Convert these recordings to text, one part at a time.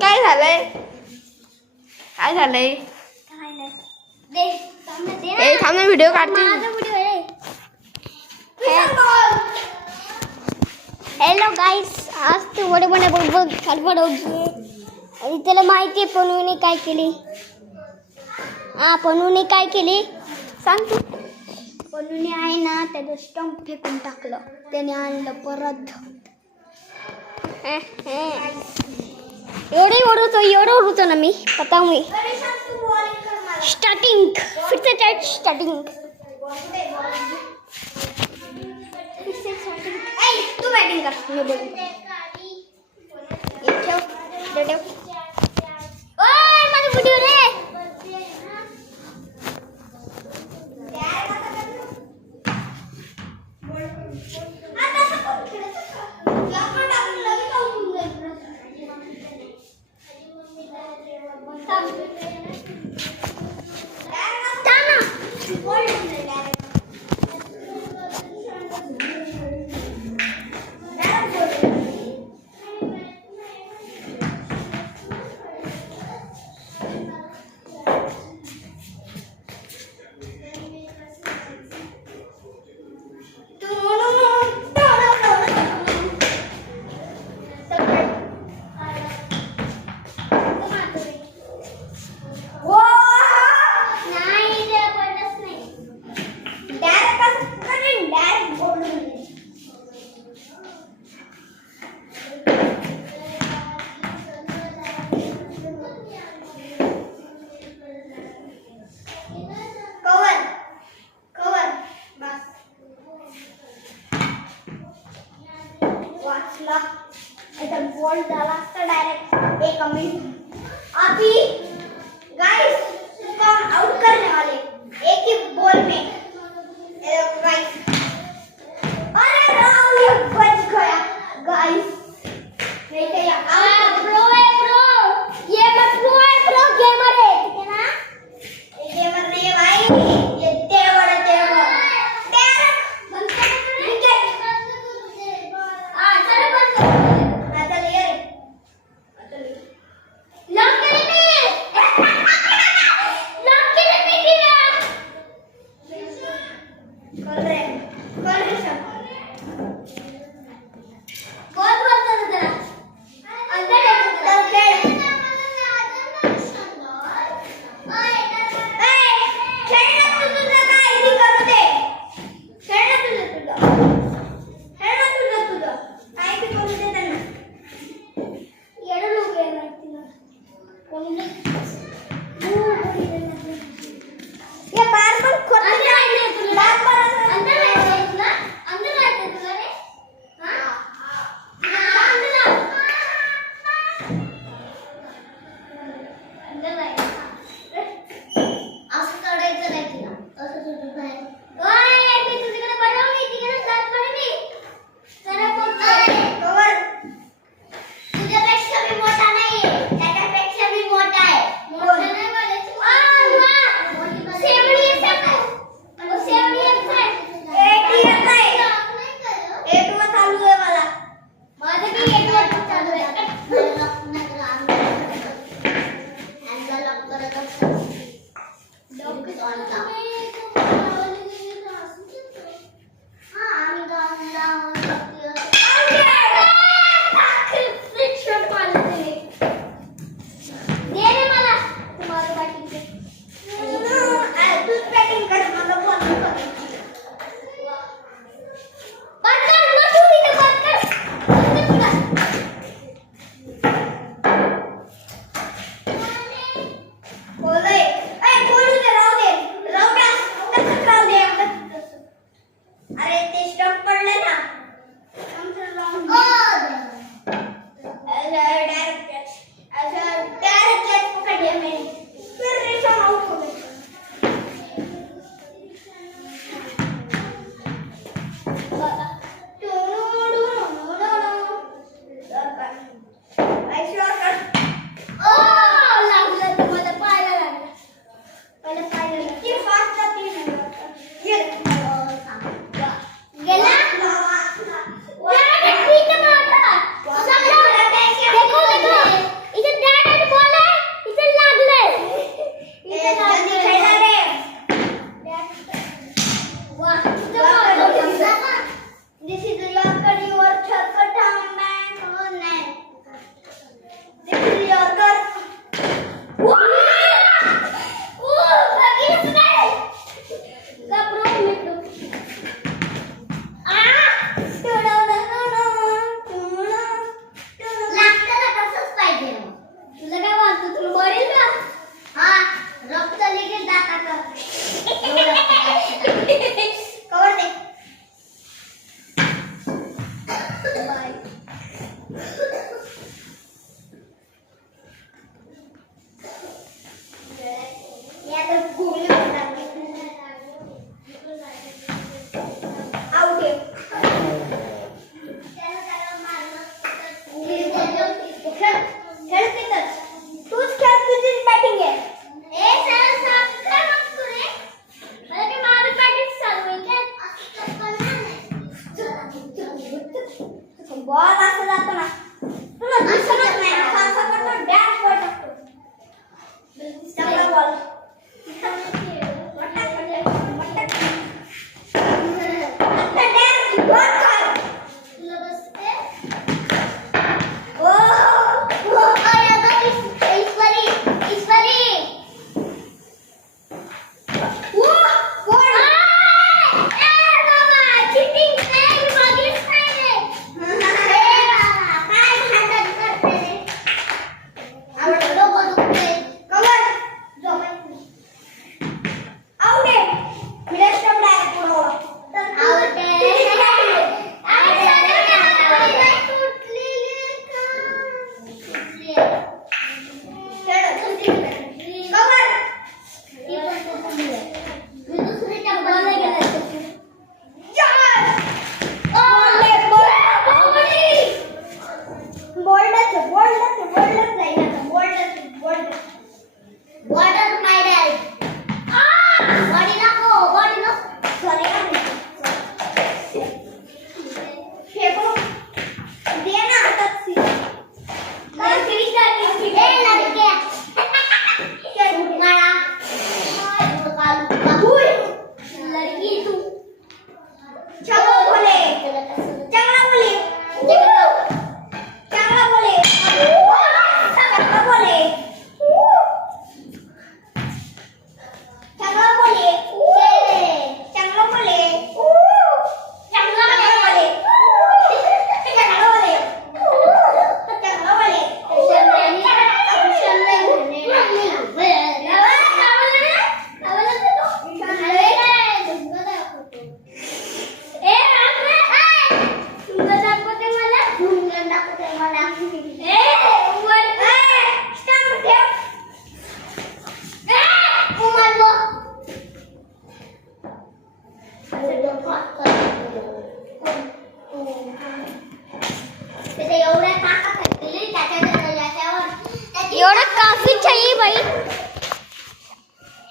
काय झालंय? काय झालंय? ए थांब ना, व्हिडिओ काढते. हॅलो गाईस, आज ते वडे बरोबर बनवली आणि त्याला माहिती आहे पनूने काय केली. पनूने काय केली सांग तू. पनूने आहे ना त्याचं स्टंप फेकून टाकलं, त्याने आणलं परत. एवढं ओढवतो ना मी, पता मी स्टार्टिंग फिर से स्टार्टिंग. तू बॅटिंग कर, मी बोलू. माझा व्हिडिओ रे. बॉल डाला था डायरेक्ट 1 मिनट. अभी गाइस इसको आउट करने वाले एक ही बॉल में. गाइस अरे राहुल ये बच गया गाइस. नहीं तो ये आउट. प्रो है प्रो, ये मैं प्रो है, प्रो गेमर है, ठीक है ना. ये गेमर नहीं है भाई, ये देवर है, देवर. एवढं काफी चाहिए भाई.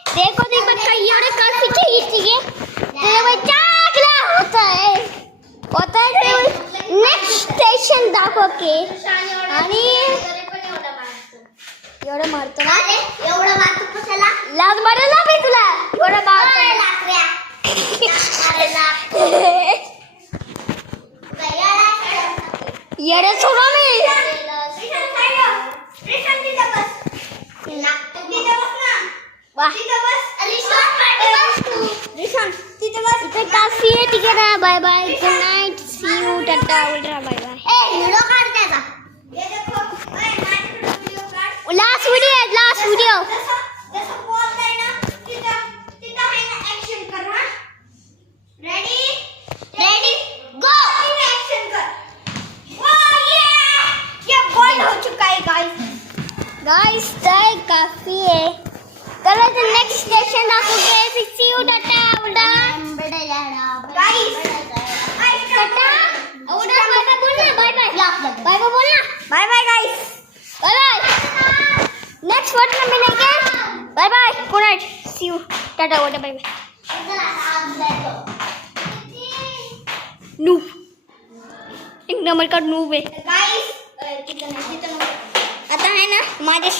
देखो बच्चा एवढं काफी चाहिए ठीक है. तेरे बच्चा क्या होता है नेक्स्ट स्टेशन दाखव के आणि एवढं मारतो ना एवढं वाटतं कशाला लाज मारेल ना मी तुला एवढं मारतो येडे सोडा मी इथे काफी आहे ठीक आहे ना bye bye good night see you टाटा उल्ट्रा bye bye last video guys चाय काफी है चलो तो नेक्स्ट स्टेशन दाखवते फिर सी यू टाटा उल्टा टाटा उल्टा बाय बाय बोलना बाय बाय बोलना bye bye guys bye bye next video में मिलेंगे bye bye good night see you टाटा उल्टा बाय बाय नूब एक नंबर का नूब है गाइस आता है ना माझे